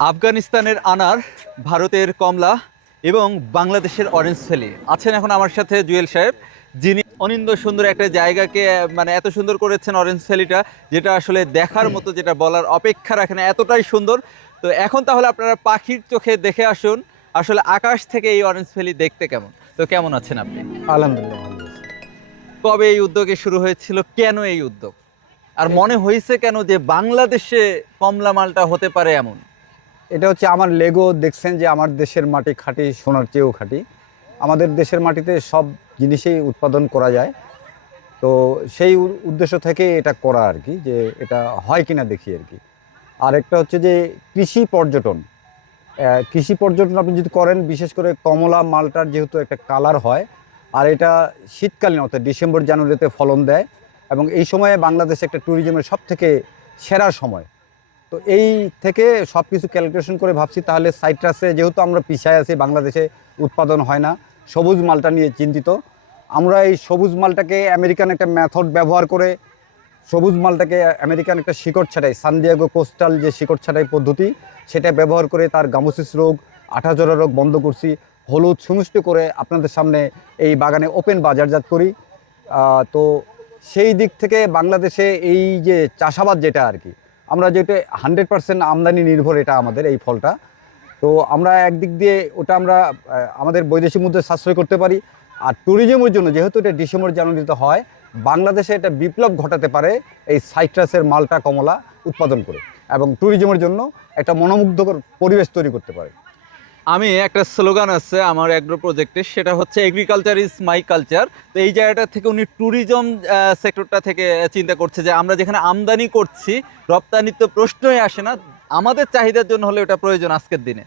আফগানিস্তানের আনার ভারতের কমলা এবং বাংলাদেশের অরেঞ্জ ভ্যালি আছেন এখন আমার সাথে জুয়েল সাহেব যিনি অনিন্দ সুন্দর একটা জায়গাকে মানে এত সুন্দর করেছেন অরেঞ্জ ভ্যালিটা যেটা আসলে দেখার মতো যেটা বলার অপেক্ষা রাখে না এতটাই সুন্দর। তো এখন তাহলে আপনারা পাখির চোখে দেখে আসুন আসলে আকাশ থেকে এই অরেঞ্জ ভ্যালি দেখতে কেমন? তো কেমন আছেন আপনি? আলহামদুলিল্লাহ কবে এই উদ্যোগে শুরু হয়েছিল কেন এই উদ্যোগ? আর মনে হয়েছে কেন যে বাংলাদেশে কমলা মালটা হতে পারে এমন? এটা হচ্ছে আমার লেগো দেখছেন যে আমার দেশের মাটি খাঁটি, সোনার চেয়েও খাঁটি। আমাদের দেশের মাটিতে সব জিনিসেই উৎপাদন করা যায়। তো সেই উদ্দেশ্য থেকে এটা করা আর কি, যে এটা হয় কিনা দেখি আর কি। আর একটা হচ্ছে যে কৃষি পর্যটন। কৃষি পর্যটন আপনি যদি করেন, বিশেষ করে কমলা, মালটার যেহেতু একটা কালার হয়, আর এটা শীতকালীন, অর্থাৎ ডিসেম্বর, জানুয়ারিতে ফলন দেয়। এবং এই সময়ে বাংলাদেশে একটা ট্যুরিজমের সব থেকে সেরা সময় তো এই থেকে সব কিছু ক্যালকুলেশন করে ভাবছি, তাহলে সাইট্রাসে যেহেতু আমরা পিছায় আছি, বাংলাদেশে উৎপাদন হয় না, সবুজ মালটা নিয়ে চিন্তিত। আমরা এই সবুজ মালটাকে আমেরিকান একটা মেথড ব্যবহার করে সবুজ মালটাকে আমেরিকান একটা শিকড় ছাটাই সানদিয়াগো কোস্টাল যে শিকড় ছাটাই পদ্ধতি, সেটা ব্যবহার করে তার গামোসিস রোগ আঠাজোড়া রোগ বন্ধ করছি। হলুদ সুমিষ্ট করে আপনাদের সামনে এই বাগানে ওপেন বাজারজাত করি। তো সেই দিক থেকে বাংলাদেশে এই যে চাষাবাদ যেটা আর কি আমরা যেটা হান্ড্রেড পার্সেন্ট আমদানি নির্ভর এটা আমাদের এই ফলটা। তো আমরা একদিক দিয়ে ওটা আমরা আমাদের বৈদেশিক মধ্যে সাশ্রয় করতে পারি। আর ট্যুরিজমের জন্য যেহেতু এটা ডিসেম্বর, জানুয়ারিতে হয়, বাংলাদেশে এটা বিপ্লব ঘটাতে পারে এই সাইট্রাসের মালটা কমলা উৎপাদন করে এবং ট্যুরিজমের জন্য একটা মনোমুগ্ধকর পরিবেশ তৈরি করতে পারে। আমি একটা স্লোগান আছে আমার অ্যাগ্রো প্রজেক্টে সেটা হচ্ছে এগ্রিকালচার ইজ মাই কালচার তো এই জায়গাটা থেকে উনি ট্যুরিজম সেক্টরটা থেকে চিন্তা করছে যে আমরা যেখানে আমদানি করছি, রপ্তানির তো প্রশ্নই আসে না। আমাদের চাহিদার জন্য হলে ওটা প্রয়োজন আজকের দিনে।